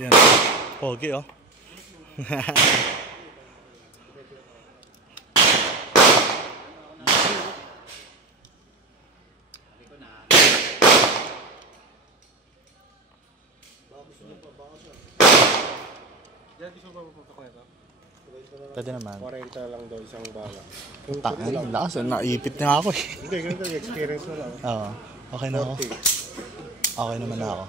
Yan. Pogi oh. Pwede naman. 40 lang daw isang bala. Ang lakas, naipit na ako eh. Hindi, ganito yung experience mo lang. Oo, okay na ako. Okay naman na ako.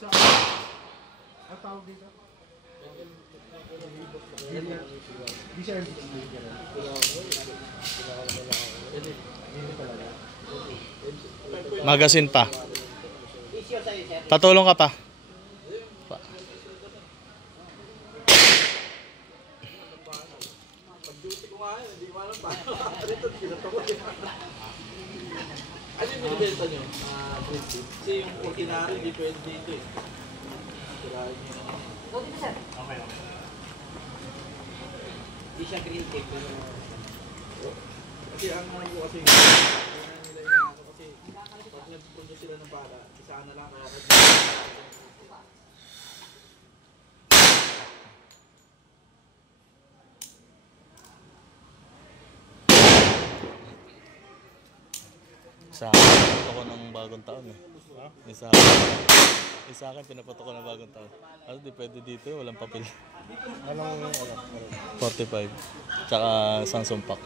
Sa ang tawag dito? Di siya Magazine pa. Patulong ka pa. Ano yung binibenta nyo? Green tea? Kasi yung ordinary, hindi pwede dito eh. Sirahin nyo. Dito sir. Okay. Hindi siya green tea. Kasi ang mga ko kasi, nila inaako kasi, pag nag-produce sila ng bala, isa na lang kaya Sa akin, pinapato ko ng bagong taon eh. Sa akin, pinapato ko ng bagong taon. Ano, di pwede dito eh, walang papel. Anong 45. Tsaka isang sumpak.